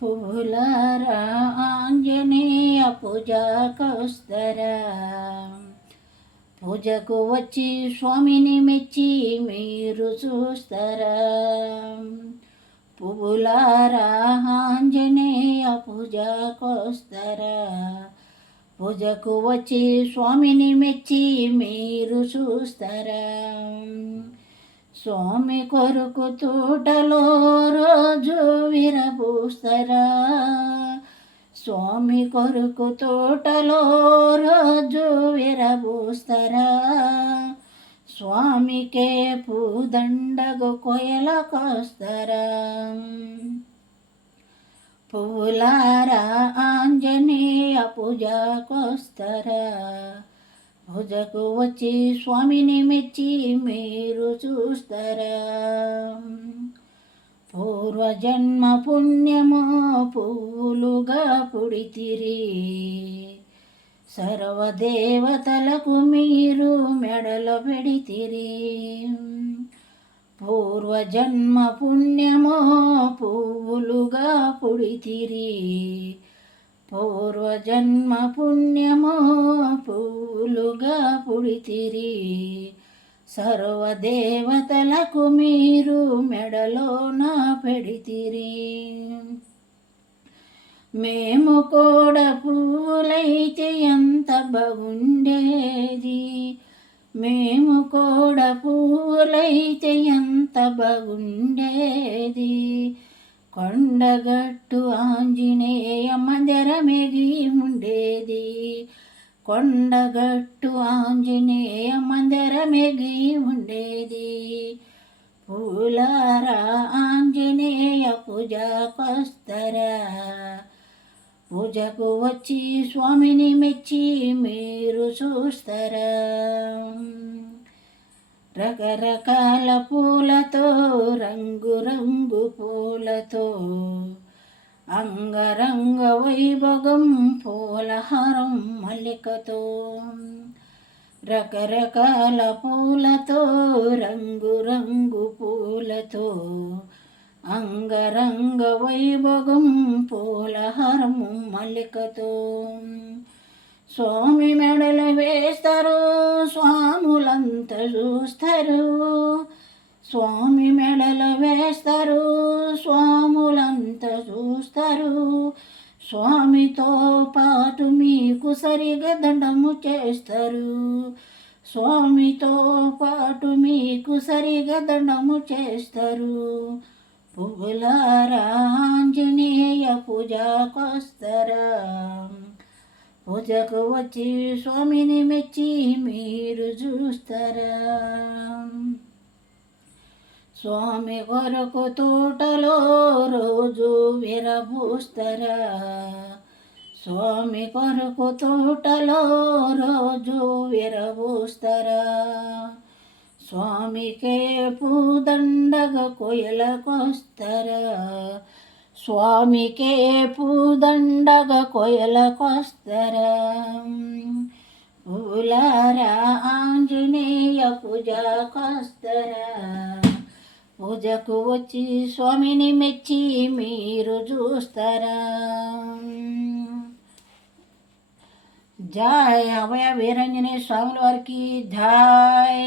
పువ్వులారా ఆంజనేయ పూజకొస్తరా, పూజకు వచ్చి స్వామిని మెచ్చి మీరు చూస్తారా. పువ్వులారా ఆంజనేయ పూజకొస్తరా, పూజకు వచ్చి స్వామిని మెచ్చి మీరు చూస్తారా. స్వామి కొరకు తోటలో రోజు విరబూస్తరా, స్వామి కొరకు తోటలో రోజు విరబూస్తరా. స్వామికే పూదండగు కొయలకొస్తరా. పువ్వులారా ఆంజనేయ పూజకొస్తరా, పూజకు వచ్చి స్వామిని మెచ్చి మీరు చూస్తారా. పూర్వజన్మ పుణ్యమో పువ్వులుగా పుడితిరి, సర్వదేవతలకు మీరు మెడలో పెడితిరి. పూర్వజన్మ పుణ్యమో పువ్వులుగా పుడితిరి, పూర్వజన్మ పుణ్యమో పువ్వులుగా పుడితిరి. సర్వదేవతలకు మీరు మెడలోన పెడితిరి. మేము కూడా పువ్వులైతే ఎంత బాగుండేది, మేము కూడా పువ్వులైతే ఎంత బాగుండేది. కొండగట్టు ఆంజనేయ మందిరమెగి ఉండేది, కొండగట్టు ఆంజనేయ మందిరమెగి ఉండేది. పూలారా ఆంజనేయ పూజకొస్తరా, పూజకు వచ్చి స్వామిని మెచ్చి మీరు చూస్తారా. రకరకాల పూలతో రంగురంగు పూలతో అంగరంగ వైభోగం పూలహారం మల్లికతో. రకరకాల పూలతో రంగురంగు పూలతో అంగరంగ వైభోగం పూలహారం మల్లికతో. స్వామి మెడలు వేస్తారు స్వాములంతా చూస్తారు, స్వామి మెడలు వేస్తారు స్వాములంతా చూస్తారు. స్వామితో పాటు మీకు సరిగా దండము చేస్తారు, స్వామితో పాటు మీకు సరిగా దండము చేస్తారు. పువ్వులారా ఆంజనేయ పూజకొస్తరా, పూజకు వచ్చి స్వామిని మెచ్చి మీరు చూస్తారా. స్వామి కొరకు తోటలో రోజు విరబూస్తరా, స్వామి కొరకు తోటలో రోజు విరబూస్తరా. స్వామికే పూదండగ కొయలకొస్తరా, స్వామికే పూదండగ కొయలకొస్తరా. పూలారా ఆంజనేయ పూజకొస్తరా, పూజకు వచ్చి స్వామిని మెచ్చి మీరు చూస్తారా. జై అభయ వీరాంజనేయ స్వాముల వారికి జై.